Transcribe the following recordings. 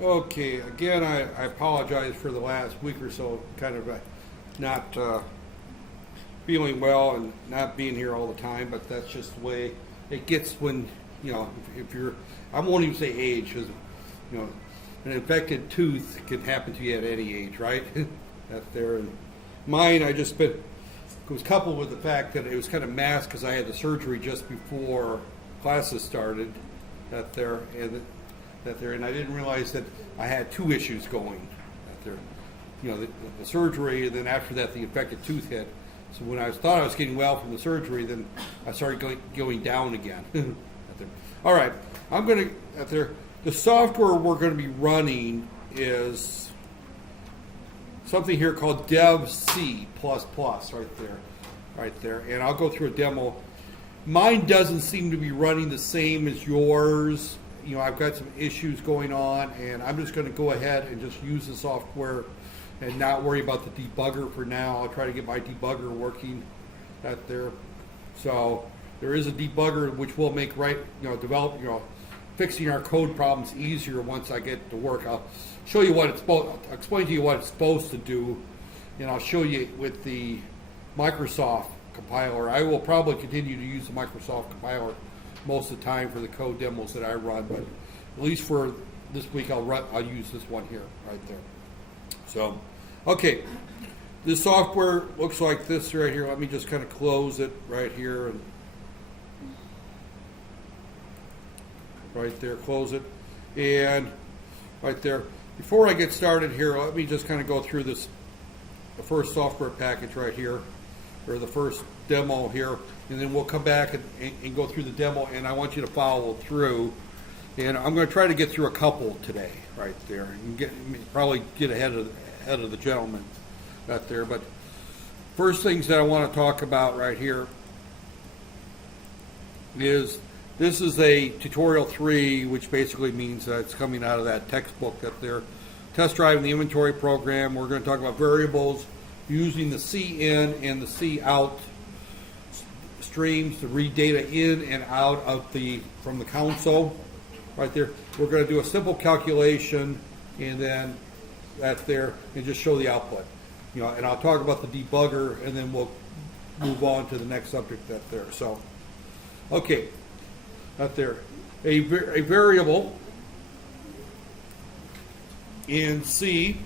Okay, again, I apologize for the last week or so, kind of not feeling well and not being here all the time, but that's just the way it gets when, if you're, I won't even say age, because, an infected tooth can happen to you at any age, right? That's there. And mine, it was coupled with the fact that it was kind of masked because I had the surgery just before classes started, and I didn't realize that I had two issues going that there. The surgery, and then after that, the infected tooth hit. So when I thought I was getting well from the surgery, then I started going down again. All right, I'm going to, the software we're going to be running is something here called Dev C++, right there. And I'll go through a demo. Mine doesn't seem to be running the same as yours. I've got some issues going on, and I'm just going to go ahead and just use the software and not worry about the debugger for now. I'll try to get my debugger working out there. So there is a debugger which will make fixing our code problems easier once I get to work. I'll show you what I'll explain to you what it's supposed to do, and I'll show you with the Microsoft compiler. I will probably continue to use the Microsoft compiler most of the time for the code demos that I run, but at least for this week I'll use this one here, right there. So, okay, this software looks like this right here. Let me just kind of close it right here and right there, close it, and right there. Before I get started here, let me just kind of go through the first software package right here, or the first demo here, and then we'll come back and go through the demo, and I want you to follow through. And I'm going to try to get through a couple today, right there, and probably get ahead of the gentleman right there. But first things that I want to talk about right here is this is a tutorial 3, which basically means that it's coming out of that textbook that they're test driving the inventory program. We're going to talk about variables using the CIN and the COUT streams to read data in and out of from the console. Right there, we're going to do a simple calculation, and then that's there, and just show the output. And I'll talk about the debugger, and then we'll move on to the next subject that's there. So, okay, right there, a variable in C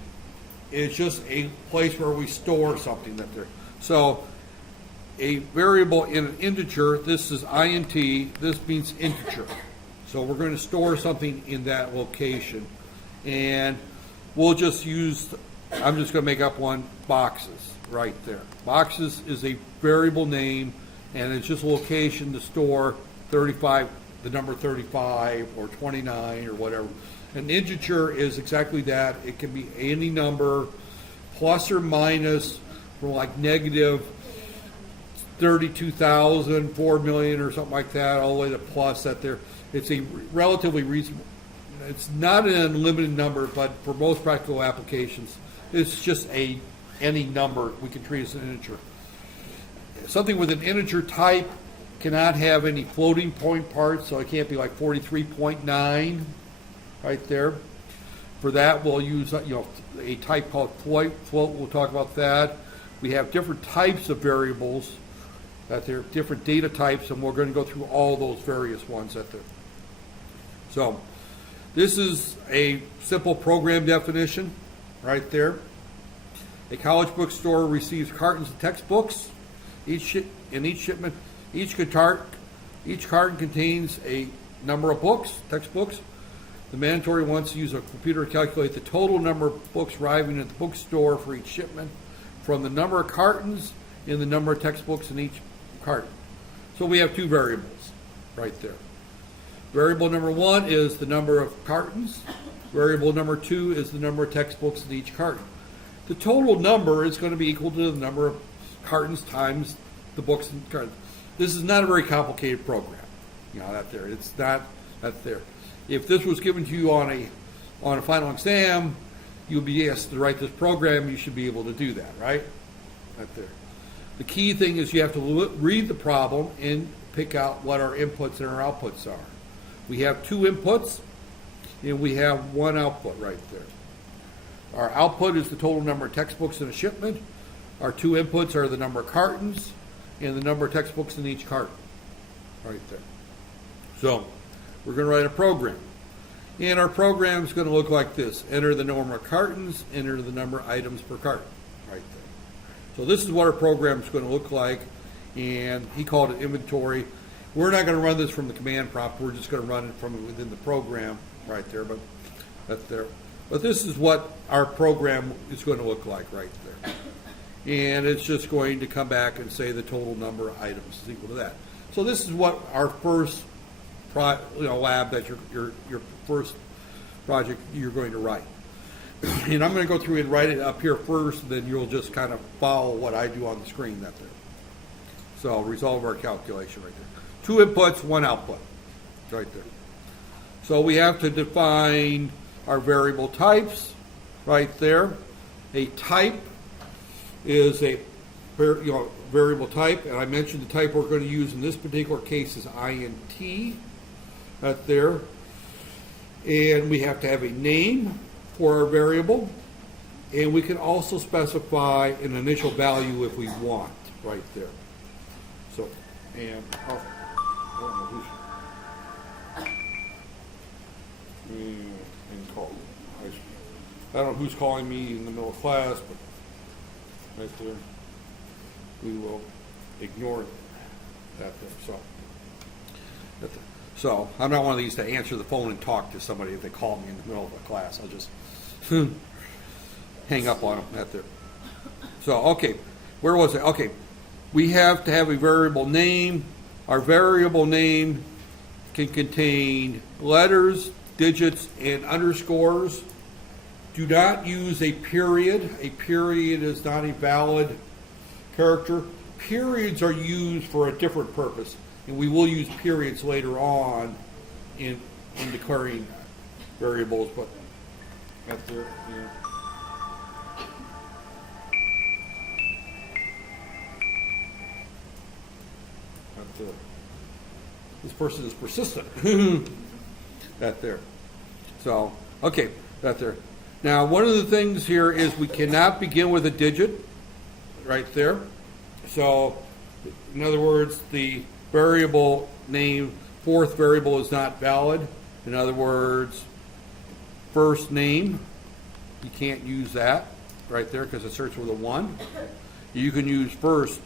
is just a place where we store something that there. So, a variable in an integer, this is int, this means integer. So we're going to store something in that location, and we'll just I'm just going to make up one, boxes, right there. Boxes is a variable name, and it's just a location to store 35, the number 35 or 29 or whatever. An integer is exactly that. It can be any number, plus or minus, from like negative 32,000, 4 million or something like that, all the way to plus that there. It's a relatively reasonable, it's not an unlimited number, but for most practical applications, it's just any number we can treat as an integer. Something with an integer type cannot have any floating point parts, so it can't be like 43.9 right there. For that, we'll use a type called float. We'll talk about that. We have different types of variables that there are different data types, and we're going to go through all those various ones that there. So this is a simple program definition right there. A college bookstore receives cartons of textbooks. Each shipment, each carton contains a number of books, textbooks. The mandatory wants to use a computer to calculate the total number of books arriving at the bookstore for each shipment from the number of cartons and the number of textbooks in each carton. So we have two variables right there. Variable number 1 is the number of cartons. Variable number 2 is the number of textbooks in each carton. The total number is going to be equal to the number of cartons times the books in cartons. This is not a very complicated program. That there. It's not that there. If this was given to you on a final exam, you'll be asked to write this program. You should be able to do that, right? Right there. The key thing is you have to read the problem and pick out what our inputs and our outputs are. We have two inputs, and we have one output right there. Our output is the total number of textbooks in a shipment. Our two inputs are the number of cartons and the number of textbooks in each carton, right there. So we're going to write a program. And our program is going to look like this. Enter the number of cartons, enter the number of items per carton, right there. So this is what our program is going to look like, and he called it inventory. We're not going to run this from the command prompt. We're just going to run it from within the program right there, but that's there. But this is what our program is going to look like right there. And it's just going to come back and say the total number of items is equal to that. So this is what our first lab, that your first project you're going to write. And I'm going to go through and write it up here first, and then you'll just kind of follow what I do on the screen that there. So resolve our calculation right there. Two inputs, one output, right there. So we have to define our variable types right there. A type is a variable type, and I mentioned the type we're going to use in this particular case is int right there. And we have to have a name for our variable, and we can also specify an initial value if we want right there. So, and I don't know who's I don't know who's calling me in the middle of class, but right there, we will ignore that there. So I'm not one of these to answer the phone and talk to somebody if they call me in the middle of a class. I'll just hang up on them right there. So, okay, where was it? Okay, we have to have a variable name. Our variable name can contain letters, digits, and underscores. Do not use a period. A period is not a valid character. Periods are used for a different purpose, and we will use periods later on in declaring variables, but that's there, yeah. This person is persistent. That there. So, okay, that there. Now, one of the things here is we cannot begin with a digit right there. So, in other words, the variable name, fourth variable is not valid. In other words, first name, you can't use that right there because it starts with a 1. You can use first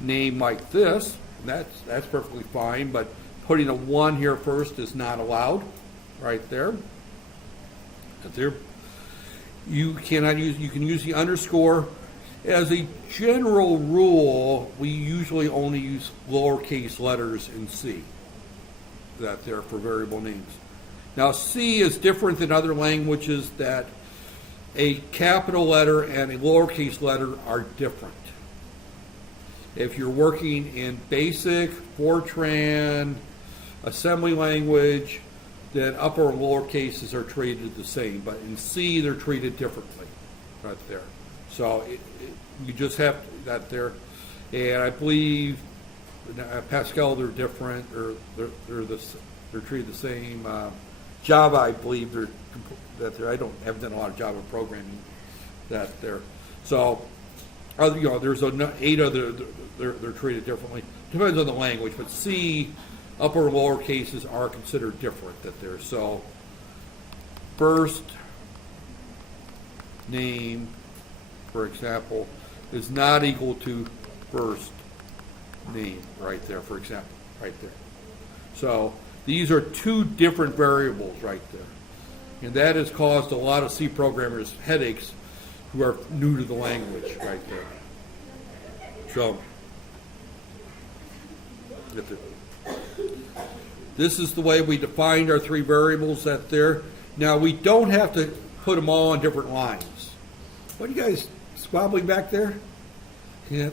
name like this. That's perfectly fine, but putting a 1 here first is not allowed right there. There. You cannot use, you can use the underscore. As a general rule, we usually only use lowercase letters in C, that there for variable names. Now C is different than other languages that a capital letter and a lowercase letter are different. If you're working in BASIC, Fortran, assembly language, then upper and lower cases are treated the same, but in C they're treated differently right there. So you just have that there, and I believe Pascal they're different, or they're treated the same. Java, I believe I haven't done a lot of Java programming that there. So there's 8 other they're treated differently. Depends on the language, but C, upper and lower cases are considered different that there. So first name, for example, is not equal to first name right there, for example, right there. So these are 2 different variables right there. And that has caused a lot of C programmers headaches who are new to the language right there. So this is the way we defined our 3 variables that there. Now we don't have to put them all on different lines. What are you guys squabbling back there? Yeah,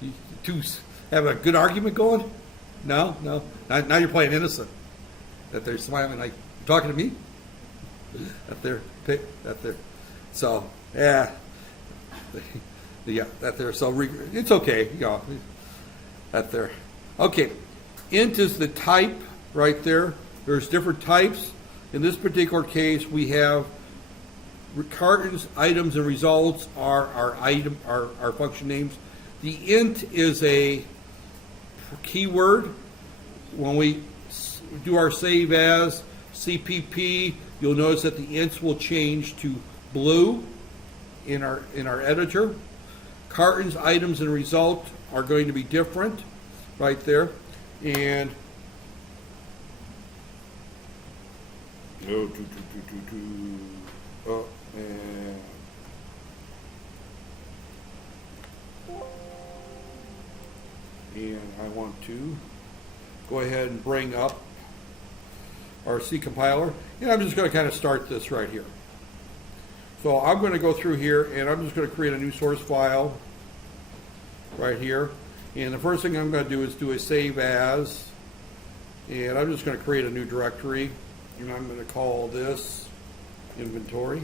you 2 have a good argument going? No. Now you're playing innocent. That they're smiling like, you talking to me? That there. So yeah, that there. So it's okay. That there. Okay, int is the type right there. There's different types. In this particular case, we have cartons, items, and results are our function names. The int is a keyword. When we do our save as CPP, you'll notice that the ints will change to blue in our editor. Cartons, items, and result are going to be different right there. And and I want to go ahead and bring up our C compiler, and I'm just going to kind of start this right here. So I'm going to go through here, and I'm just going to create a new source file right here. And the first thing I'm going to do is do a save as, and I'm just going to create a new directory, and I'm going to call this inventory.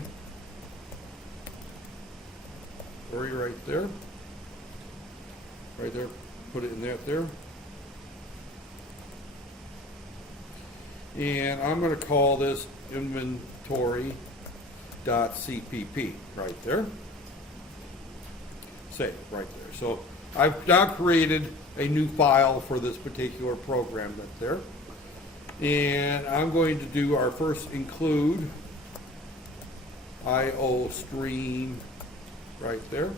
Right there. Right there. Put it in that there. And I'm going to call this inventory.cpp right there. Save right there. So I've now created a new file for this particular program right there. And I'm going to do our first include IO stream right there.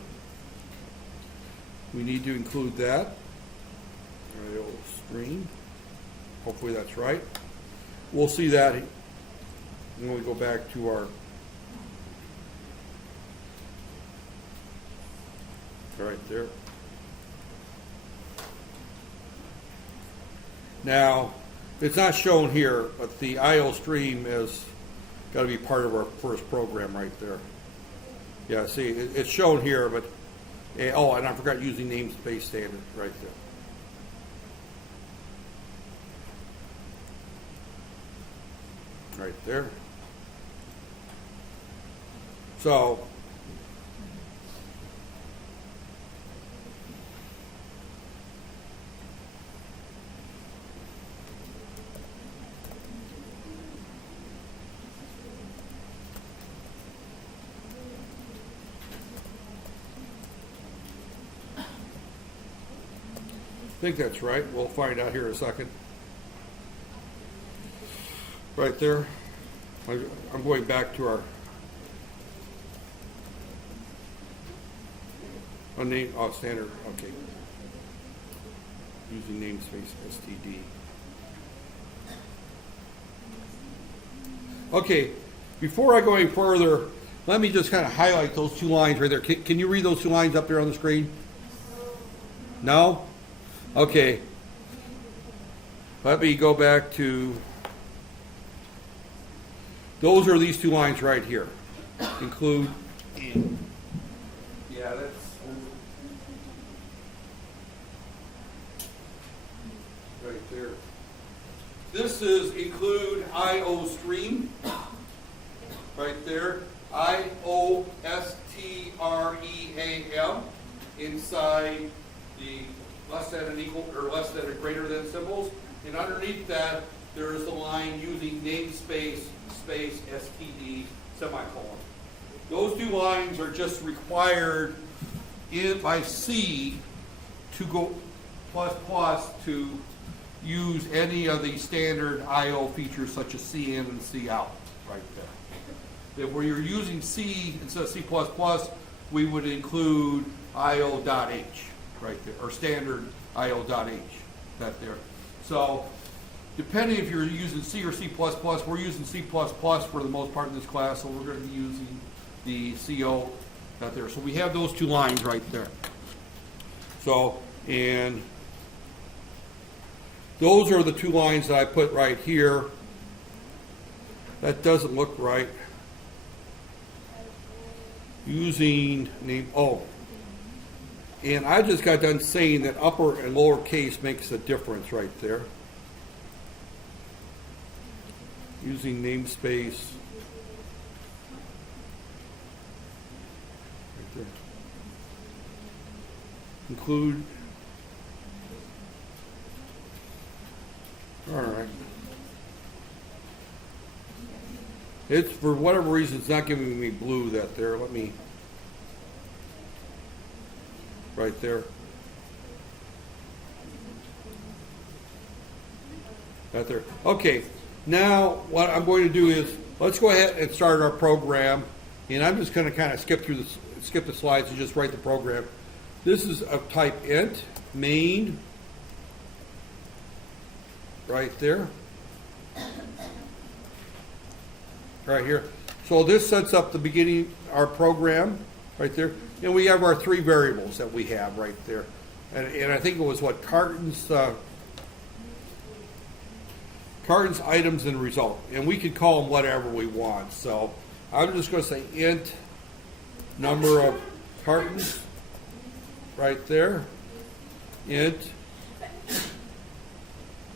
We need to include that. IO stream. Hopefully that's right. We'll see that when we go back to our right there. Now, it's not shown here, but the IO stream is got to be part of our first program right there. Yeah, see, it's shown here, but oh, and I forgot using namespace standard right there. Right there. So I think that's right. We'll find out here in a second. Right there. I'm going back to our unnamed, standard, okay. Using namespace std. Okay, before I go any further, let me just kind of highlight those two lines right there. Can you read those two lines up there on the screen? No? Okay. Let me go back to, those are these two lines right here. Include, yeah, that's right there. This is include IO stream, right there. IOSTREAM inside the less than and equal or less than or greater than symbols, and underneath that there is the line using namespace space std semicolon. Those two lines are just required by C to go ++ to use any of the standard IO features such as CIN and COUT right there. If where you're using C instead of C++, we would include IO.H right there, or standard IO.H that there. So depending if you're using C or C++, we're using C++ for the most part in this class, so we're going to be using the CO out there. So we have those two lines right there. So, and those are the two lines that I put right here. That doesn't look right. Using name, oh, and I just got done saying that upper and lower case makes a difference right there. Using namespace right there. Include. All right. It's, for whatever reason, it's not giving me blue that there. Let me, right there. Right there. Okay, now what I'm going to do is, let's go ahead and start our program. And I'm just going to kind of skip the slides and just write the program. This is of type int, main, right there. Right here. So this sets up the beginning, our program, right there. And we have our three variables that we have right there. And I think it was what, cartons, items, and result. And we can call them whatever we want. So I'm just going to say int number of cartons, right there. Int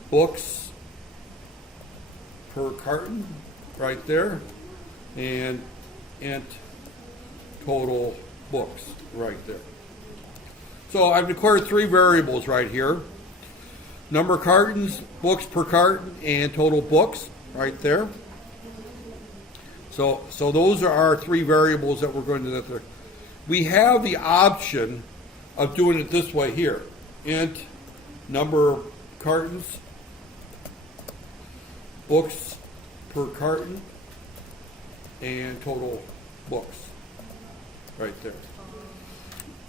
books per carton, right there. And int total books, right there. So I've declared three variables right here. Number of cartons, books per carton, and total books, right there. So those are our three variables that we're going to do. We have the option of doing it this way here. Int number of cartons, books per carton, and total books, right there.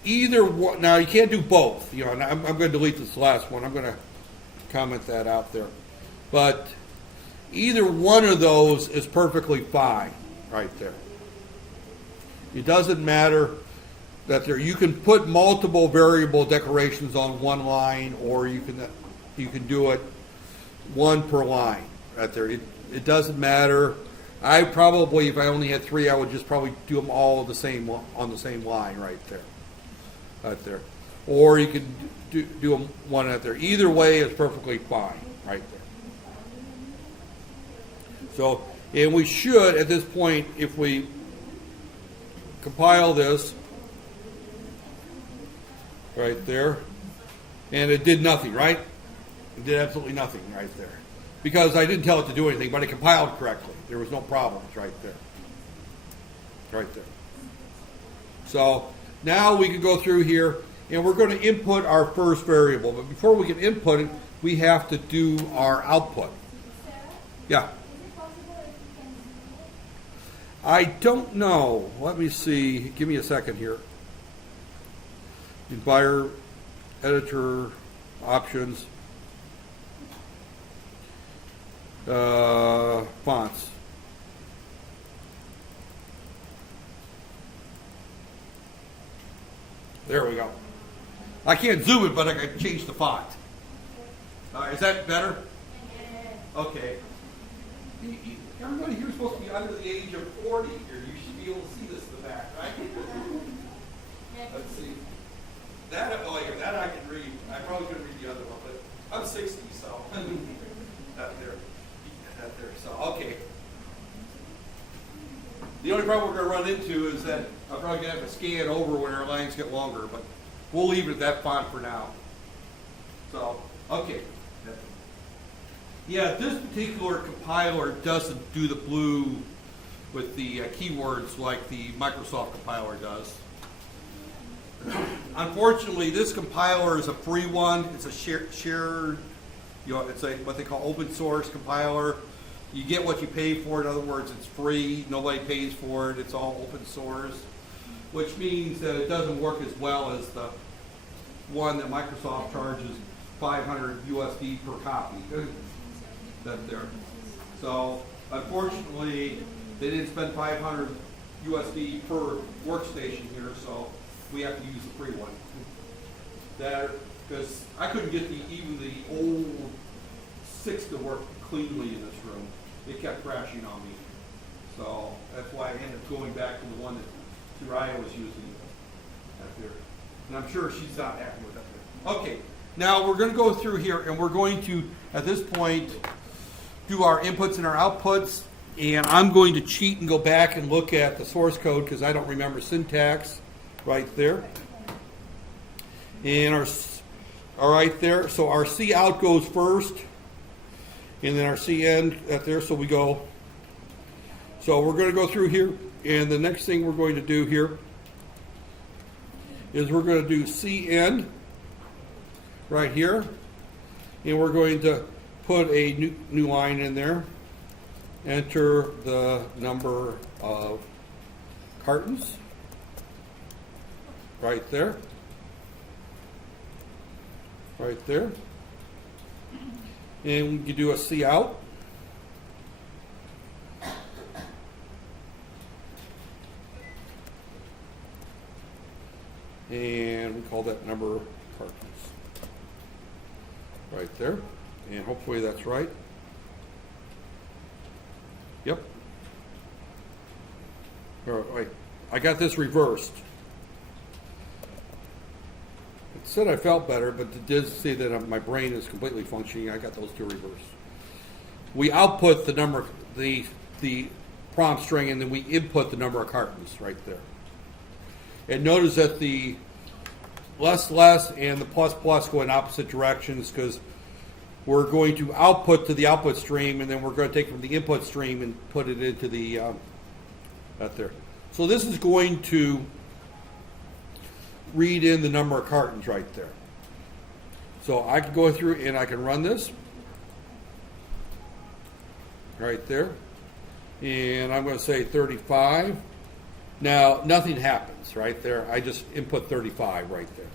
Either one. Now you can't do both. You know, and I'm going to delete this last one. I'm going to comment that out there. But either one of those is perfectly fine, right there. It doesn't matter that there. You can put multiple variable declarations on one line, or you can do it one per line, right there. It doesn't matter. I probably, if I only had three, I would just probably do them all on the same line, right there. Right there. Or you could do them one out there. Either way is perfectly fine, right there. So, and we should, at this point, if we compile this, right there, and it did nothing, right? It did absolutely nothing right there. Because I didn't tell it to do anything, but it compiled correctly. There was no problems right there. Right there. So now we can go through here, and we're going to input our first variable. But before we can input it, we have to do our output. Yeah. I don't know. Let me see. Give me a second here. Buyer, editor, options. Fonts. There we go. I can't zoom it, but I can change the font. Is that better? Okay. Everybody here is supposed to be under the age of 40 here. You should be able to see this in the back, right? Let's see. That I can read. I probably couldn't read the other one, but I'm 60, so that there. So, okay. The only problem we're going to run into is that I'm probably going to have to scan over when our lines get longer, but we'll leave it at that font for now. So, okay. Yeah, this particular compiler doesn't do the blue with the keywords like the Microsoft compiler does. Unfortunately, this compiler is a free one. It's a shared, it's a what they call open source compiler. You get what you pay for. In other words, it's free. Nobody pays for it. It's all open source, which means that it doesn't work as well as the one that Microsoft charges $500 USD per copy. That there. So unfortunately, they didn't spend $500 USD per workstation here, so we have to use the free one. Because I couldn't get even the old 6 to work cleanly in this room. It kept crashing on me. So that's why I ended up going back to the one that Soraya was using out there. And I'm sure she's not happy with that. Okay, now we're going to go through here and we're going to, at this point, do our inputs and our outputs. And I'm going to cheat and go back and look at the source code because I don't remember syntax right there. And all right there. So our C out goes first. And then our CN at there, so we go. So we're going to go through here, and the next thing we're going to do here is we're going to do CN right here, and we're going to put a new line in there, enter the number of cartons right there, right there, and we can do a C out. And we call that number of cartons right there, and hopefully that's right. Yep. All right, wait. I got this reversed. It said I felt better, but it did say that my brain is completely functioning. I got those two reversed. We output the number, the prompt string, and then we input the number of cartons right there. And notice that the less and the plus go in opposite directions, because we're going to output to the output stream, and then we're going to take from the input stream and put it into the out there. So this is going to read in the number of cartons right there. So I can go through and I can run this right there, and I'm going to say 35. Now, nothing happens right there. I just input 35 right there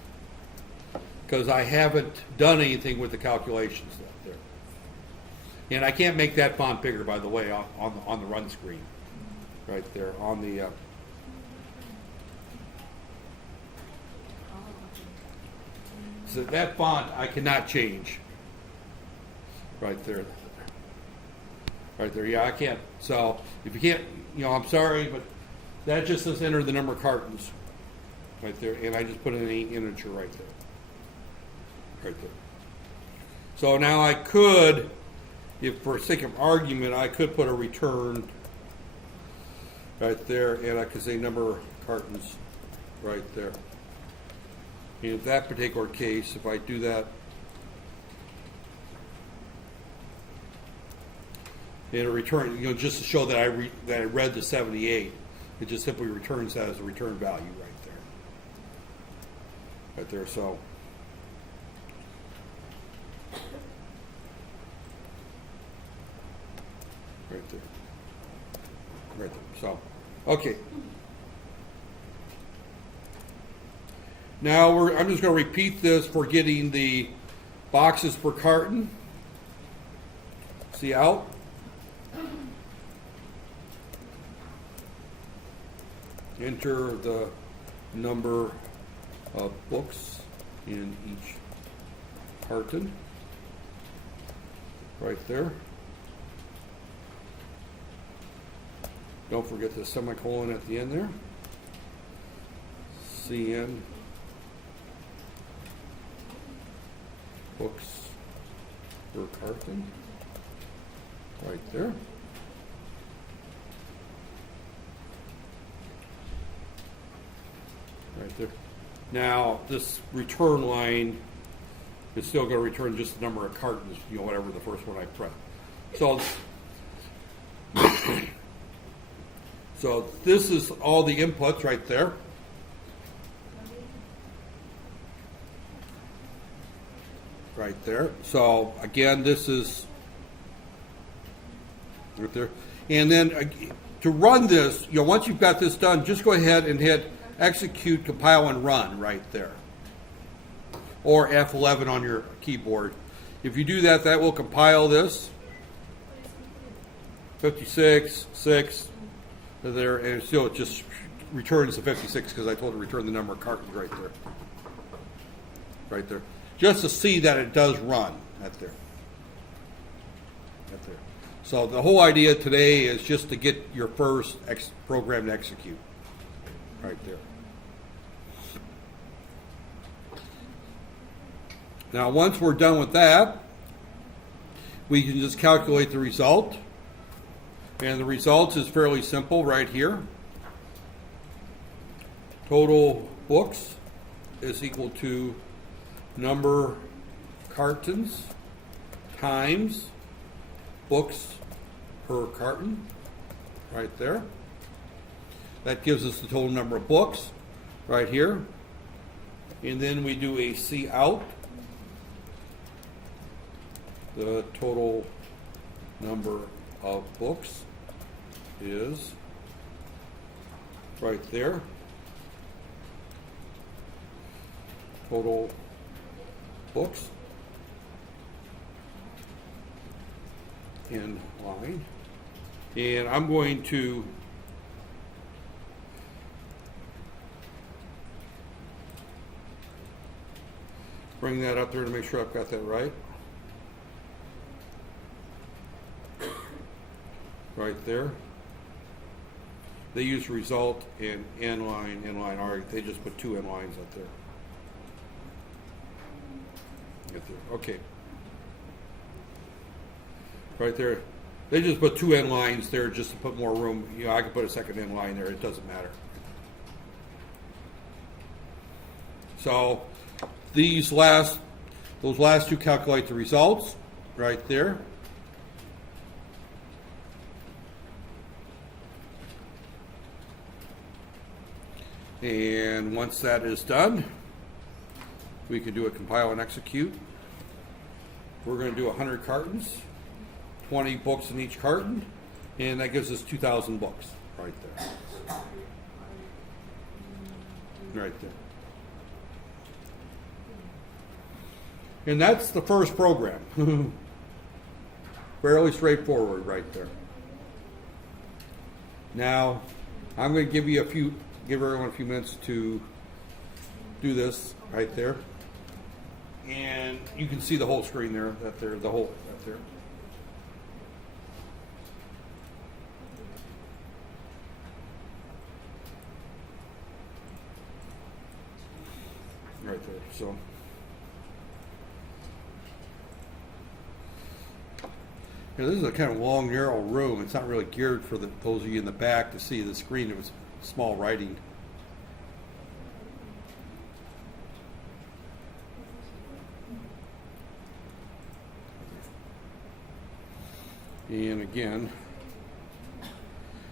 because I haven't done anything with the calculations right there. And I can't make that font bigger, by the way, on the run screen right there on the so that font I cannot change right there. Right there. Yeah, I can't. So if you can't, I'm sorry, but that just says enter the number of cartons right there, and I just put in an integer right there. Right there. So now I could, if for sake of argument, I could put a return right there, and I could say number of cartons right there. And in that particular case, if I do that, and a return, just to show that I read the 78. It just simply returns that as a return value right there. Right there, so. Right there. Right there, so. Okay. Now I'm just going to repeat this for getting the boxes per carton. See out. Enter the number of books in each carton right there. Don't forget the semicolon at the end there. CN books per carton right there. Right there. Now, this return line is still going to return just the number of cartons, whatever the first one I press. So this is all the inputs right there. Right there. So again, this is right there. And then to run this, once you've got this done, just go ahead and hit execute, compile, and run right there. Or F11 on your keyboard. If you do that, that will compile this. 56, 6, there, and still it just returns the 56 because I told it to return the number of cartons right there. Right there. Just to see that it does run right there. Right there. So the whole idea today is just to get your first program to execute. Right there. Now, once we're done with that, we can just calculate the result. And the result is fairly simple right here. Total books is equal to number cartons times books per carton right there. That gives us the total number of books right here. And then we do a C out. The total number of books is right there. Total books in line. And I'm going to bring that up there to make sure I've got that right. Right there. They use result in n line, they just put 2 n lines up there. Right there. Okay. Right there. They just put 2 n lines there just to put more room. You know, I could put a second n line there, it doesn't matter. So those last 2 calculate the results right there. And once that is done, we can do a compile and execute. We're going to do 100 cartons, 20 books in each carton, and that gives us 2,000 books right there. Right there. And that's the first program. Fairly straightforward right there. Now, I'm going to give everyone a few minutes to do this right there. And you can see the whole screen there, the whole, right there. Right there, so. Yeah, this is a kind of long, narrow room. It's not really geared for those of you in the back to see the screen. It was small writing. And again,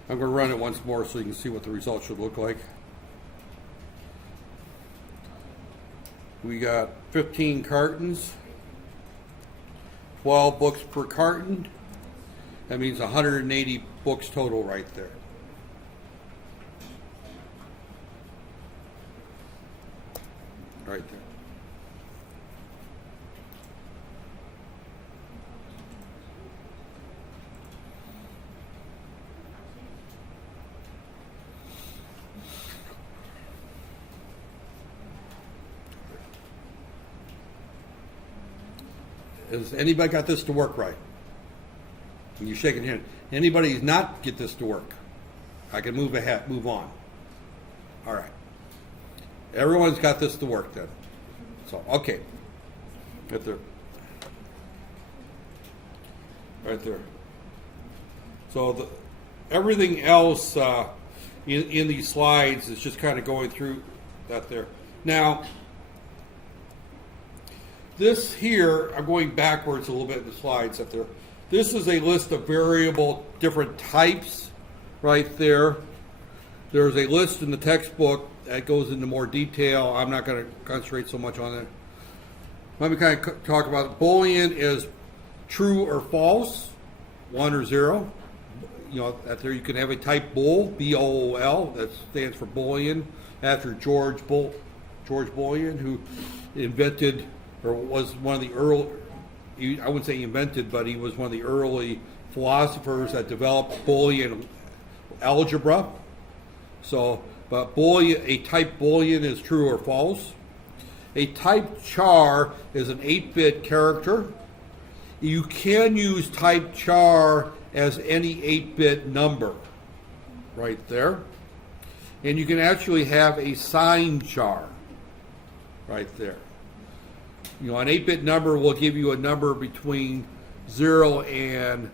I'm going to run it once more so you can see what the results should look like. We got 15 cartons, 12 books per carton. That means 180 books total right there. Right there. Has anybody got this to work right? When you're shaking your hand. Anybody who's not get this to work? I can move ahead, move on. All right. Everyone's got this to work then. So, okay. Right there. Right there. So everything else in these slides is just kind of going through that there. Now, this here, I'm going backwards a little bit in the slides up there. This is a list of variable different types right there. There's a list in the textbook that goes into more detail. I'm not going to concentrate so much on it. Let me kind of talk about it. Boolean is true or false, 1 or 0. You know, that there you can have a type bool, B-O-O-L, that stands for Boolean, after George Boolean, who invented, or was one of the early, I wouldn't say invented, but he was one of the early philosophers that developed Boolean algebra. So, but Boolean, a type Boolean is true or false. A type char is an 8-bit character. You can use type char as any 8-bit number, right there. And you can actually have a sign char, right there. You know, an 8-bit number will give you a number between 0 and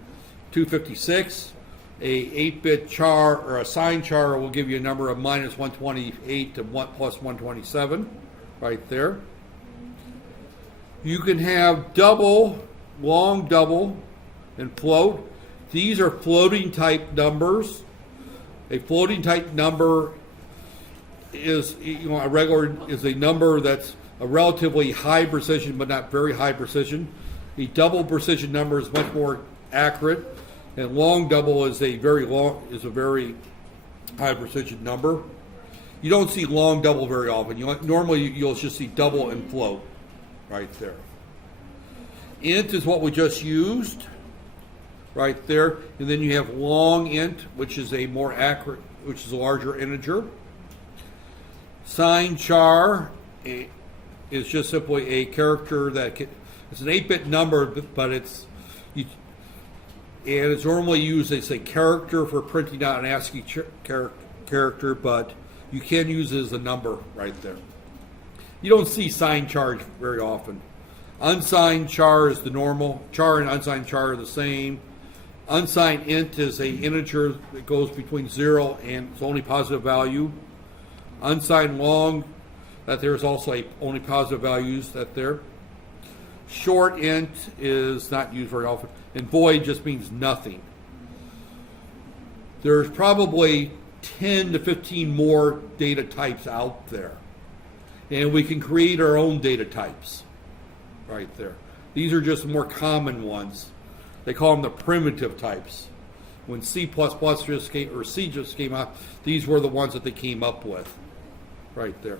256. A 8-bit char or a sign char will give you a number of minus 128 to plus 127, right there. You can have double, long double, and float. These are floating type numbers, A floating type number is, a regular is a number that's a relatively high precision but not very high precision. A double precision number is much more accurate, and long double is a very high precision number. You don't see long double very often. Normally you'll just see double and float right there. Int is what we just used right there, and then you have long int, which is a more accurate, which is a larger integer. Sign char is just simply a character it's an 8-bit number, but it's normally used as a character for printing out an ASCII character, but you can use it as a number right there. You don't see signed char very often. Unsigned char is the normal. Char and unsigned char are the same. Unsigned int is a integer that goes between 0 and its only positive value. Unsigned long, that there's also only positive values that there. Short int is not used very often. And void just means nothing. There's probably 10 to 15 more data types out there. And we can create our own data types right there. These are just more common ones. They call them the primitive types. When C just came out, these were the ones that they came up with right there.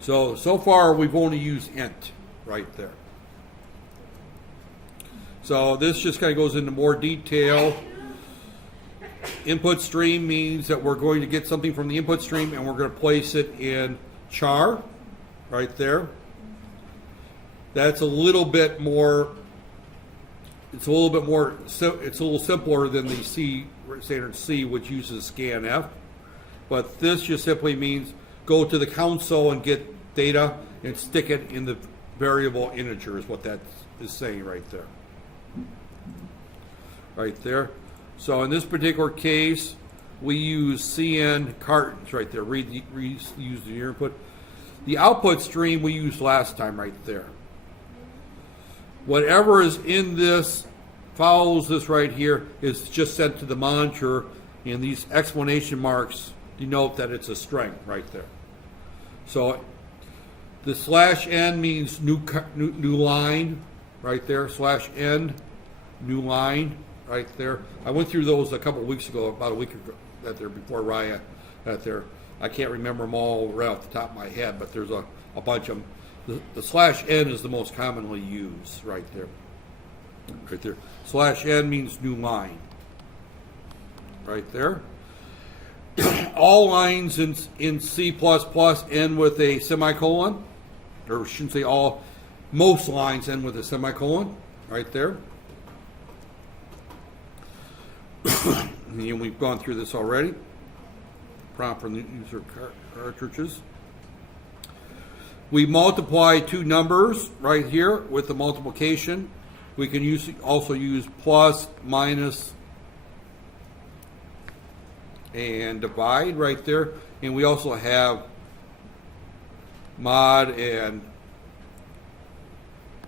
So far we've only used int right there. So this just kind of goes into more detail. Input stream means that we're going to get something from the input stream and we're going to place it in char right there. That's a little bit more, it's a little simpler than the standard C, which uses scanf. But this just simply means go to the console and get data and stick it in the variable integer is what that is saying right there. Right there. So in this particular case, we use cn cartons right there. Use the input. The output stream we used last time right there. Whatever is in this, follows this right here, is just sent to the monitor, and these exclamation marks denote that it's a string right there. So the /n means new line right there, /n, new line right there. I went through those a couple of weeks ago, about a week ago, that there before Raya, that there. I can't remember them all right off the top of my head, but there's a bunch of them. The /n is the most commonly used right there. Right there. /n means new line. Right there. All lines in C++ end with a semicolon, or I shouldn't say all, most lines end with a semicolon, right there. And we've gone through this already. Prompt from the user cartridges. We multiply two numbers right here with the multiplication. We can also use plus, minus, and divide right there. And we also have mod and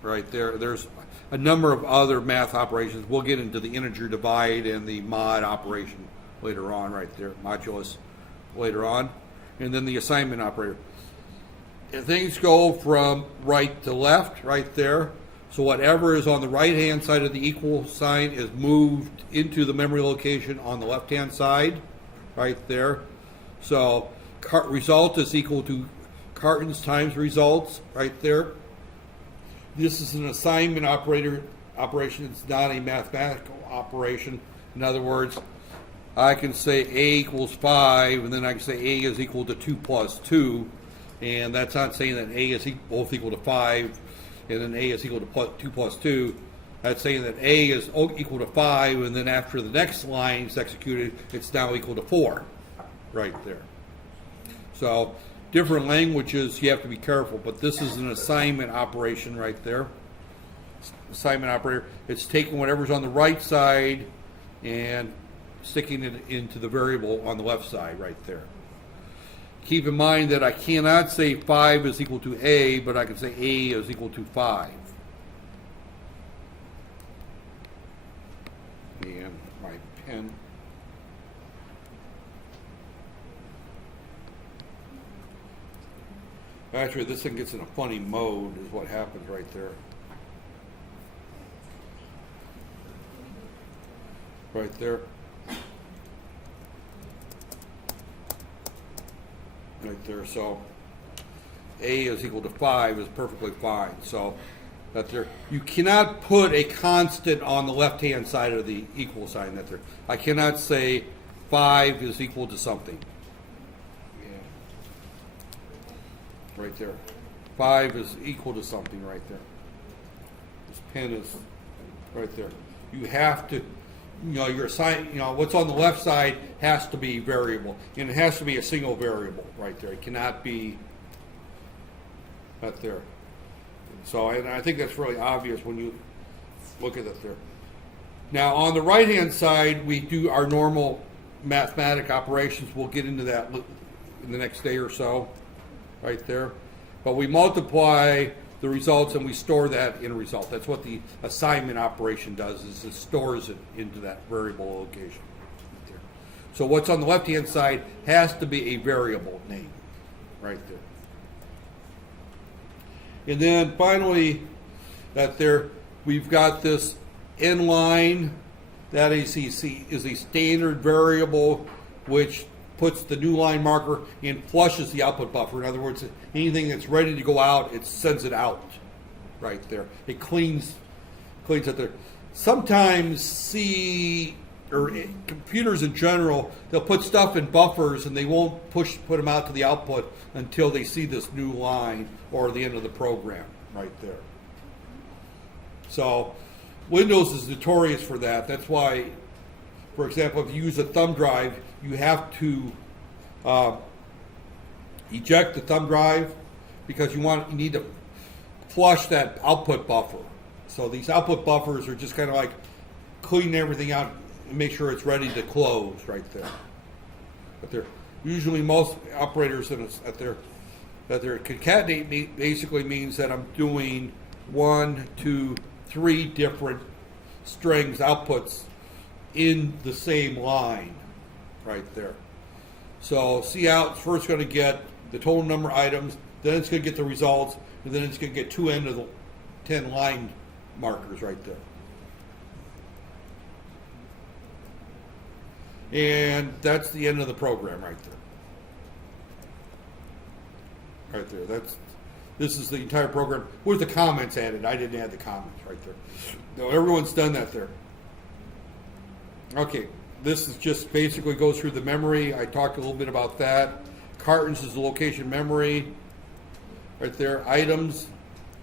right there. There's a number of other math operations. We'll get into the integer divide and the mod operation later on right there, modulus later on. And then the assignment operator. And things go from right to left right there. So whatever is on the right-hand side of the equal sign is moved into the memory location on the left-hand side right there. So result is equal to cartons times results right there. This is an assignment operation. It's not a mathematical operation. In other words, I can say A equals 5, and then I can say A is equal to 2 plus 2. And that's not saying that A is both equal to 5, and then A is equal to 2 plus 2. That's saying that A is equal to 5, and then after the next line is executed, it's now equal to 4, right there. So different languages, you have to be careful, but this is an assignment operation right there. Assignment operator, it's taking whatever's on the right side and sticking it into the variable on the left side right there. Keep in mind that I cannot say 5 is equal to A, but I can say A is equal to 5. And my pen. Actually, this thing gets in a funny mode is what happens right there. Right there. Right there. So A is equal to 5 is perfectly fine. So that there, you cannot put a constant on the left-hand side of the equal sign. That there, I cannot say 5 is equal to something. Right there. 5 is equal to something right there. This pen is right there. You have to, your sign, what's on the left side has to be variable. And it has to be a single variable right there. It cannot be right there. So, and I think that's really obvious when you look at it there. Now, on the right-hand side, we do our normal mathematic operations. We'll get into that in the next day or so. Right there. But we multiply the results and we store that in a result. That's what the assignment operation does, is it stores it into that variable location. Right there. So what's on the left-hand side has to be a variable name. Right there. And then finally, that there, we've got this inline, that is a standard variable which puts the new line marker and flushes the output buffer. In other words, anything that's ready to go out, it sends it out right there. It cleans it there. Sometimes computers in general, they'll put stuff in buffers and they won't put them out to the output until they see this new line or the end of the program right there. So Windows is notorious for that. That's why, for example, if you use a thumb drive, you have to eject the thumb drive because you need to flush that output buffer. So these output buffers are just kind of like cleaning everything out and make sure it's ready to close right there. But they're usually most operators that they're concatenate basically means that I'm doing 1, 2, 3 different strings outputs in the same line right there. So cout is first going to get the total number of items, then it's going to get the results, and then it's going to get 2 end of the 10 line markers right there. And that's the end of the program right there. Right there. This is the entire program. Where's the comments added? I didn't add the comments right there. No, everyone's done that there. Okay, this is just basically goes through the memory. I talked a little bit about that. Cartons is the location memory. Right there, items,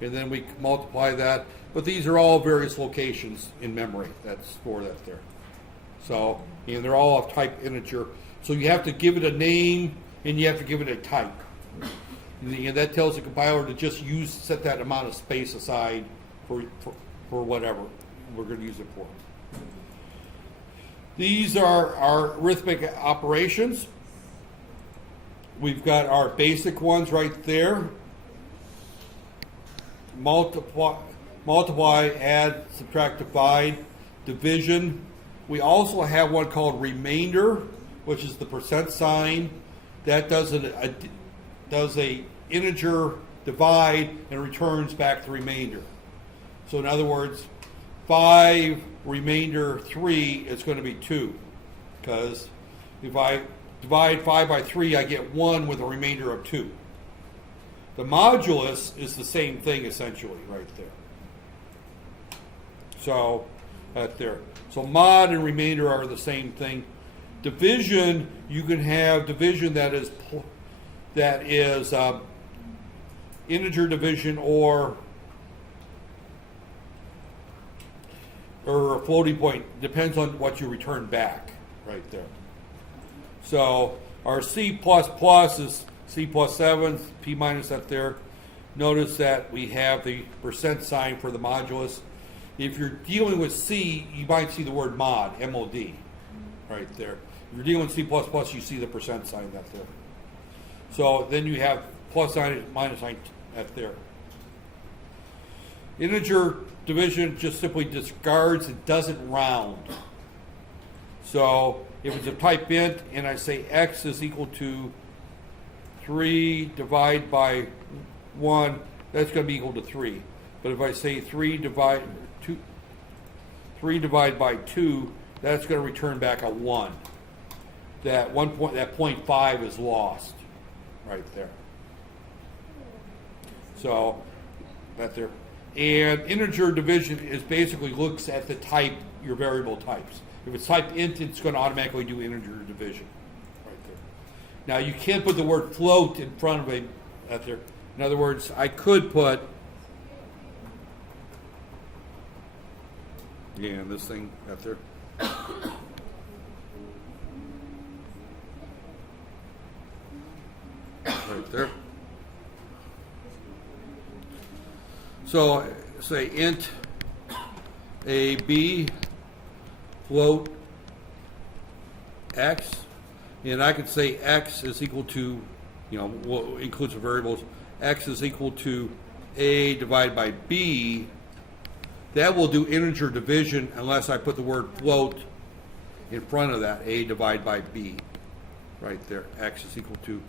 and then we multiply that. But these are all various locations in memory that store that there. So, and they're all of type integer. So you have to give it a name and you have to give it a type. And that tells the compiler to just set that amount of space aside for whatever we're going to use it for. These are our arithmetic operations. We've got our basic ones right there. Multiply, add, subtract, divide, division. We also have one called remainder, which is the percent sign. That does a integer divide and returns back the remainder. So in other words, 5 remainder 3 is going to be 2, because if I divide 5 by 3, I get 1 with a remainder of 2. The modulus is the same thing essentially right there. So there. So mod and remainder are the same thing. Division, you can have division that is integer division or a floating point. Depends on what you return back right there. So our C++ is C plus 7, P minus up there. Notice that we have the percent sign for the modulus. If you're dealing with C, you might see the word mod, M-O-D, right there. If you're dealing with C++, you see the percent sign up there. So then you have plus sign and minus sign up there. Integer division just simply discards, it doesn't round. So if it's a type int and I say x is equal to 3 divided by 1, that's going to be equal to 3. But if I say 3 divided by 2, that's going to return back a 1. That 0.5 is lost right there. So that's there. And integer division is basically looks at the type, your variable types. If it's type int, it's going to automatically do integer division right there. Now you can't put the word float in front of a that there. In other words, I could put this thing out there. Right there. So say int a b float x, and I could say x is equal to, includes the variables, x is equal to a divided by b. That will do integer division unless I put the word float in front of that, a divided by b. Right there, x is equal to.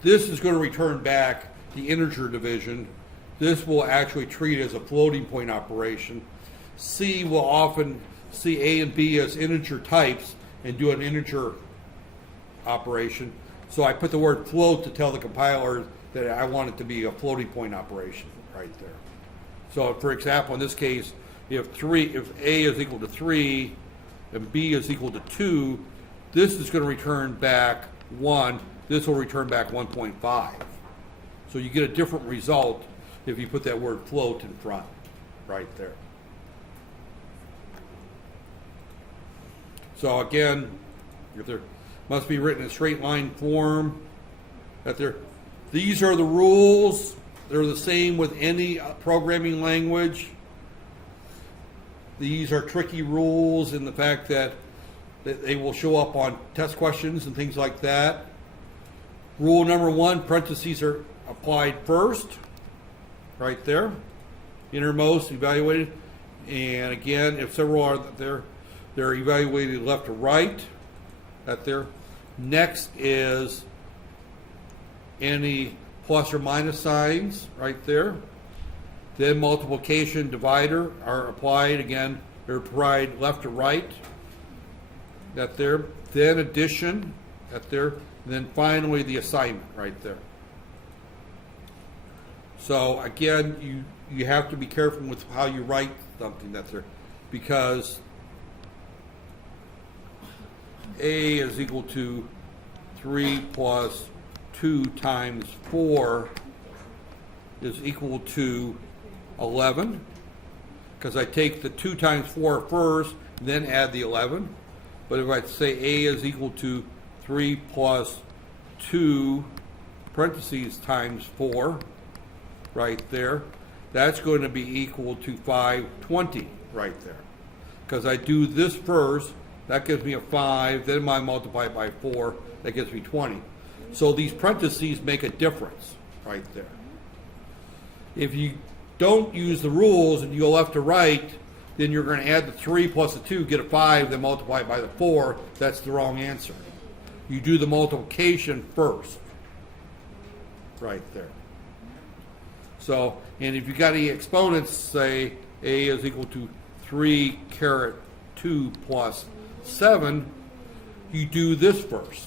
This is going to return back the integer division. This will actually treat it as a floating point operation. C will often see A and B as integer types and do an integer operation. So I put the word float to tell the compiler that I want it to be a floating point operation right there. So for example, in this case, if A is equal to 3 and B is equal to 2, this is going to return back 1. This will return back 1.5. So you get a different result if you put that word float in front right there. So again, if there must be written in straight line form, these are the rules. They're the same with any programming language. These are tricky rules in the fact that they will show up on test questions and things like that. Rule number 1, parentheses are applied first, right there. Innermost, evaluated. And again, if several are there, they're evaluated left to right, that there. Next is any plus or minus signs, right there. Then multiplication, divider are applied, again, they're applied left to right, that there. Then addition, that there. And then finally the assignment right there. So again, you have to be careful with how you write something that's there, because A is equal to 3 plus 2 times 4 is equal to 11, because I take the 2 times 4 first, then add the 11. But if I say A is equal to 3 plus 2 parentheses times 4, right there, that's going to be equal to 520 right there. Because I do this first, that gives me a 5, then I multiply it by 4, that gives me 20. So these parentheses make a difference right there. If you don't use the rules and you go left to right, then you're going to add the 3 plus the 2, get a 5, then multiply it by the 4. That's the wrong answer. You do the multiplication first, right there. So, and if you got any exponents, say A is equal to 3 caret 2 plus 7, you do this first.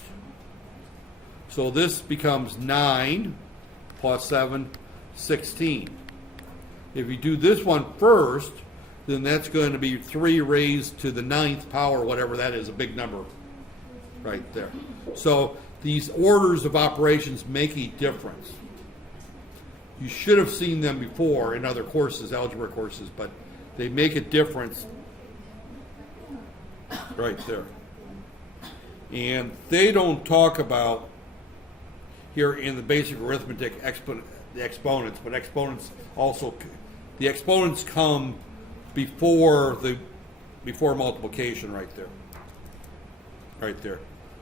So this becomes 9 plus 7, 16. If you do this one first, then that's going to be 3 raised to the 9th power, whatever that is, a big number right there. So these orders of operations make a difference. You should have seen them before in other courses, algebra courses, but they make a difference right there. And they don't talk about here in the basic arithmetic the exponents, but exponents also, the exponents come before multiplication right there. Right there.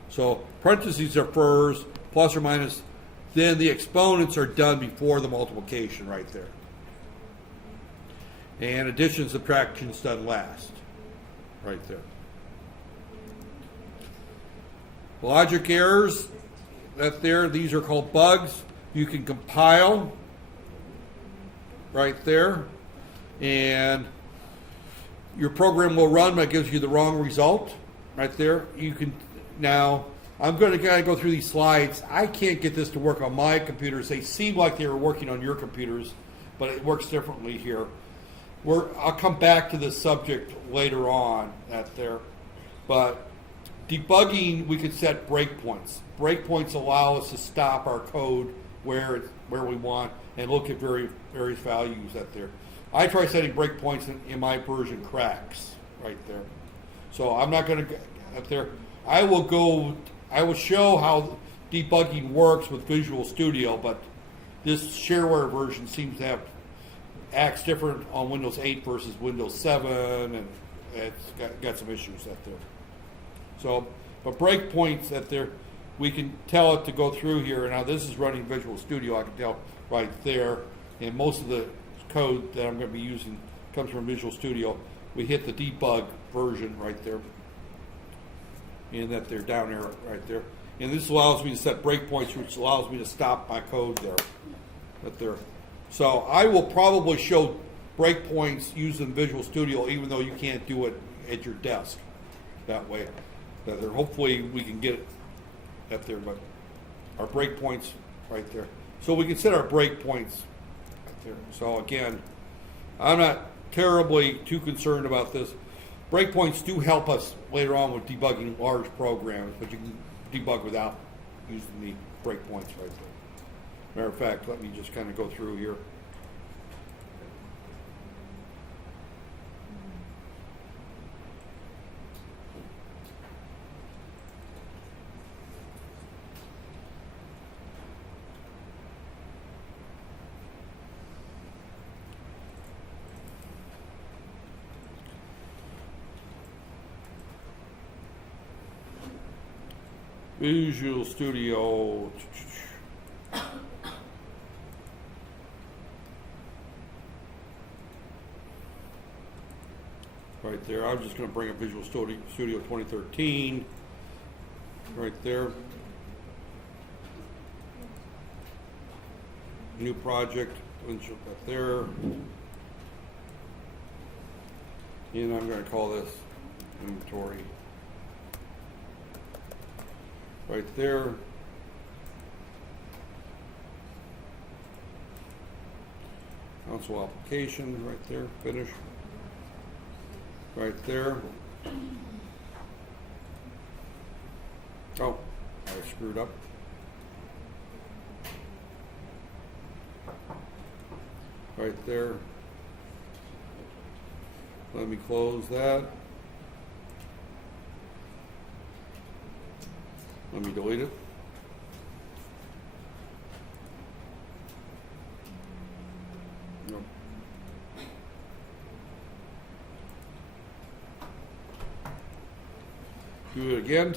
So parentheses are first, plus or minus, then the exponents are done before the multiplication right there. And addition, subtraction is done last. Right there. Logic errors, that there, these are called bugs. You can compile right there, and your program will run, but it gives you the wrong result right there. You can, now, I'm going to kind of go through these slides. I can't get this to work on my computers. They seem like they were working on your computers, but it works differently here. I'll come back to this subject later on at there. But debugging, we could set breakpoints. Breakpoints allow us to stop our code where we want and look at various values at there. I try setting breakpoints in my version cracks right there. So I'm not going to up there. I will show how debugging works with Visual Studio, but this shareware version seems to have acts different on Windows 8 versus Windows 7, and it's got some issues up there. So, but breakpoints at there, we can tell it to go through here. Now this is running Visual Studio, I can tell right there, and most of the code that I'm going to be using comes from Visual Studio. We hit the debug version right there, and that they're down there right there. And this allows me to set breakpoints, which allows me to stop my code there. Right there. So I will probably show breakpoints using Visual Studio, even though you can't do it at your desk that way. That there, hopefully we can get it up there, but our breakpoints right there. So we can set our breakpoints right there. So again, I'm not terribly too concerned about this. Breakpoints do help us later on with debugging large programs, but you can debug without using the breakpoints right there. Matter of fact, let me just kind of go through here. Visual Studio. Right there. I'm just going to bring up Visual Studio 2013. Right there. New project. Insert that there. And I'm going to call this inventory. Right there. Console application right there. Finish. Right there. Oh, I screwed up. Right there. Let me close that. Let me delete it. Nope. Do it again.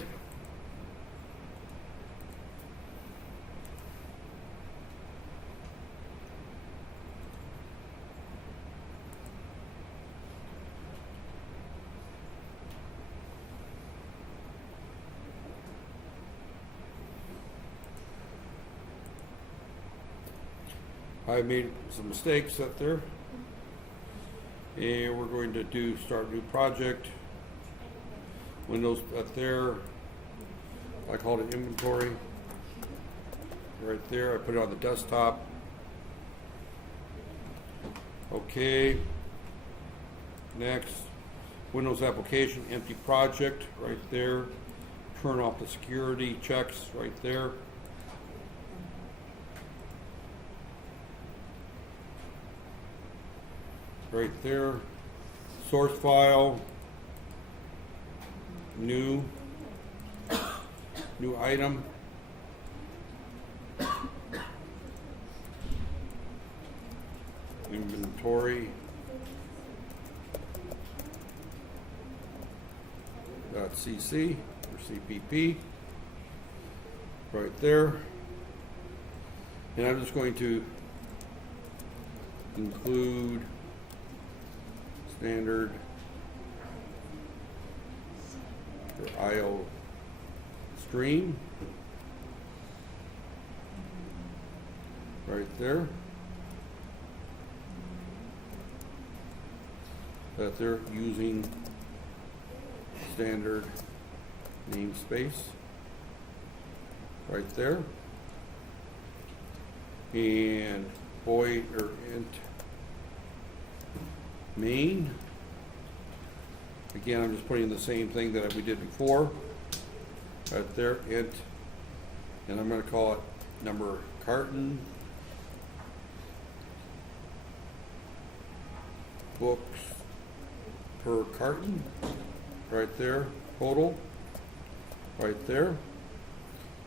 I made some mistakes up there, and we're going to do start new project. Windows up there, I called it inventory. Right there, I put it on the desktop. Okay. Next, Windows application, empty project, right there. Turn off the security checks right there. Right there. Source file. New item. Inventory. .cc or CPP. Right there. And I'm just going to include standard for IO stream. right there. That they're using standard namespace right there. And void or int main. Again, I'm just putting the same thing that we did before. Right there, int, and I'm going to call it number carton, books per carton, right there, total, right there.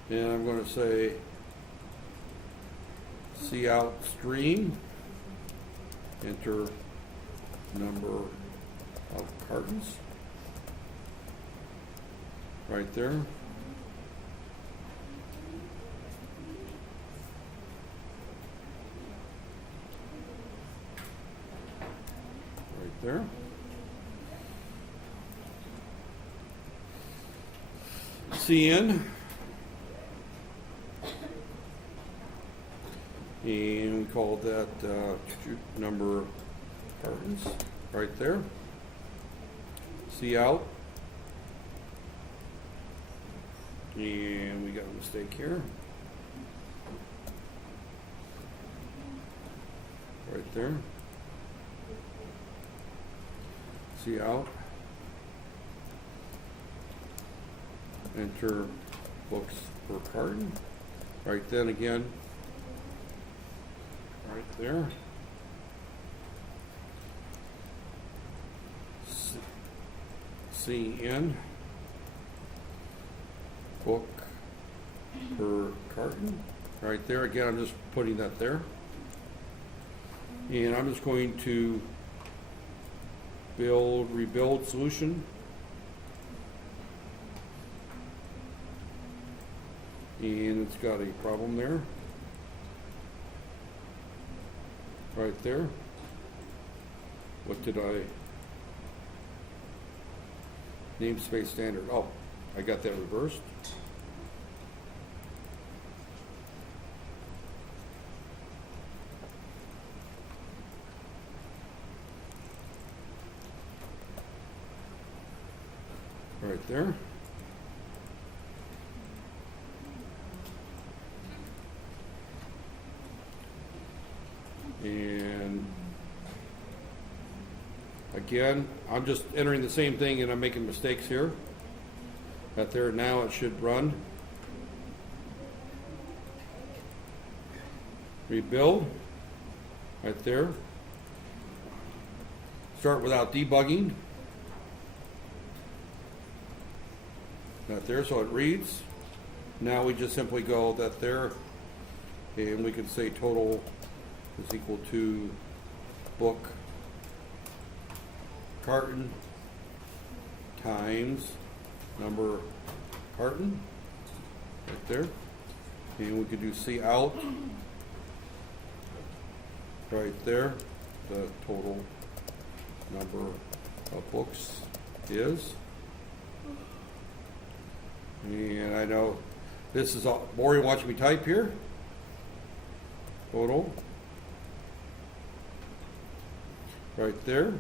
And I'm going to say cout stream, enter number of cartons, right there. Right there. CN. And we call that number cartons right there. Cout. And we got a mistake here. Right there. Cout. Enter books per carton. Right then again. Right there. CN. Book per carton. Right there. Again, I'm just putting that there. And I'm just going to rebuild solution. And it's got a problem there. Right there. What did I? Namespace standard. Oh, I got that reversed. Right there. And again, I'm just entering the same thing and I'm making mistakes here. Right there, now it should run. Rebuild. Right there. Start without debugging. Right there, so it reads. Now we just simply go that there, and we can say total is equal to book carton times number carton, right there. And we could do cout, right there, the total number of books is. And I know this is all boring watching me type here. Total. Right there.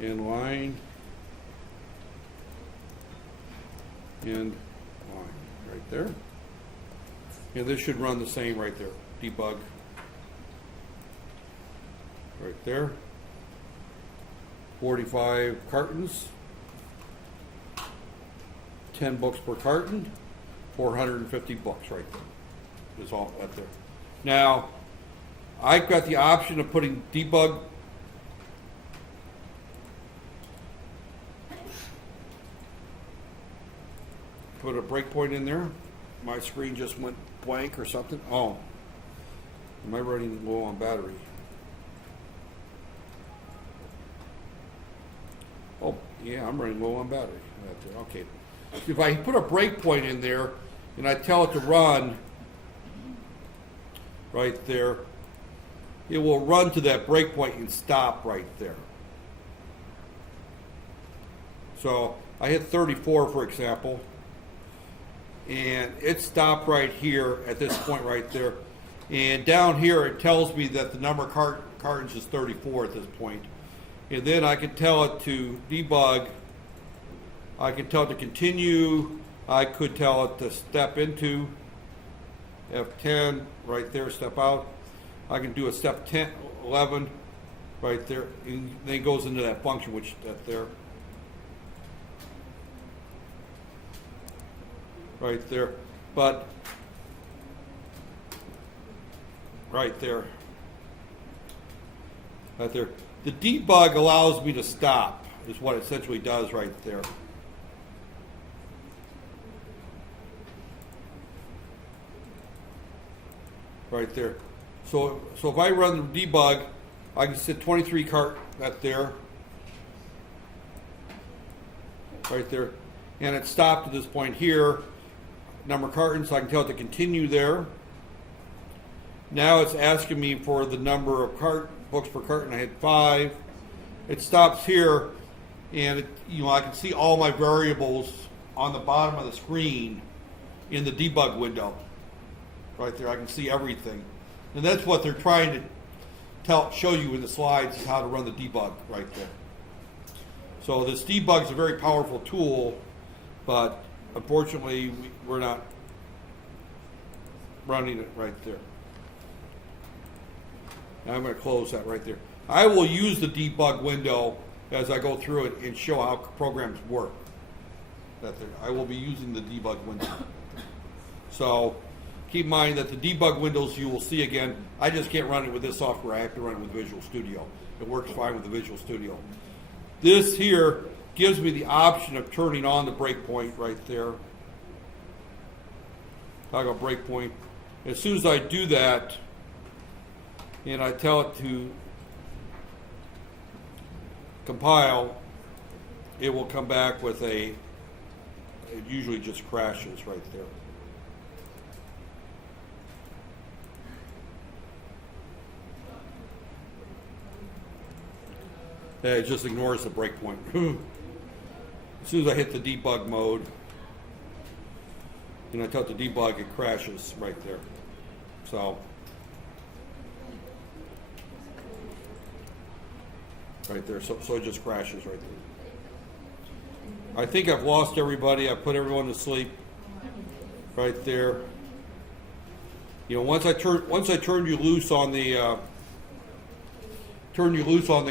In line. And line. Right there. And this should run the same right there. Debug. Right there. 45 cartons. 10 books per carton, 450 books right there. Is all right there. Now, I've got the option of putting debug put a breakpoint in there. My screen just went blank or something. Oh, am I running low on battery? Oh, yeah, I'm running low on battery. Right there. Okay. If I put a breakpoint in there and I tell it to run right there, it will run to that breakpoint and stop right there. So I hit 34, for example, and it stopped right here at this point right there. And down here it tells me that the number of cartons is 34 at this point. And then I can tell it to debug. I can tell it to continue. I could tell it to step into F10 right there, step out. I can do a step 10, 11 right there. And then it goes into that function, which that there. Right there. But right there. Right there. The debug allows me to stop, is what it essentially does right there. Right there. So if I run the debug, I can set 23 cart right there. Right there. And it stopped at this point here. Number of cartons, so I can tell it to continue there. Now it's asking me for the number of books per carton. I had 5. It stops here, and I can see all my variables on the bottom of the screen in the debug window. Right there, I can see everything, and that's what they're trying to show you in the slides, is how to run the debug right there. So this debug is a very powerful tool, but unfortunately we're not running it right there. Now I'm going to close that right there. I will use the debug window as I go through it and show how programs work. That there. I will be using the debug window. So keep in mind that the debug windows you will see again, I just can't run it with this software. I have to run it with Visual Studio. It works fine with the Visual Studio. This here gives me the option of turning on the breakpoint right there. Toggle breakpoint. As soon as I do that, and I tell it to compile, it will come back with it usually just crashes right there. Yeah, it just ignores the breakpoint. As soon as I hit the debug mode, and I tell it to debug, it crashes right there. So, right there, so it just crashes right there. I think I've lost everybody. I put everyone to sleep right there. Once I turn you loose on the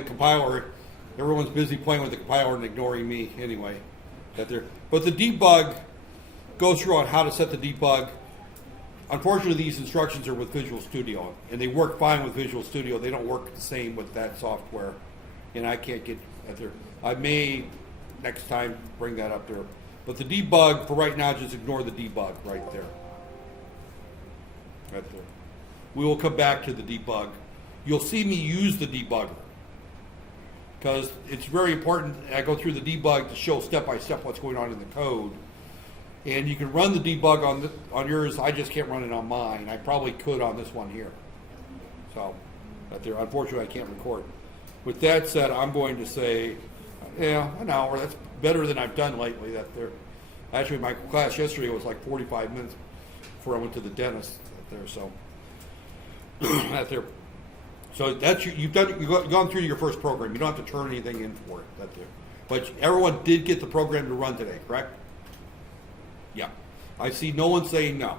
compiler, everyone's busy playing with the compiler and ignoring me anyway. But the debug goes through on how to set the debug. Unfortunately, these instructions are with Visual Studio, and they work fine with Visual Studio. They don't work the same with that software, and I can't get at there. I may next time bring that up there. But the debug, for right now, just ignore the debug right there. Right there. We will come back to the debug. You'll see me use the debugger, because it's very important. I go through the debug to show step by step what's going on in the code. And you can run the debug on yours. I just can't run it on mine. I probably could on this one here. So, unfortunately, I can't record. With that said, I'm going to say, an hour. That's better than I've done lately. Actually, my class yesterday was like 45 minutes before I went to the dentist. So, So you've gone through your first program. You don't have to turn anything in for it. But everyone did get the program to run today, correct? Yeah. I see no one saying no.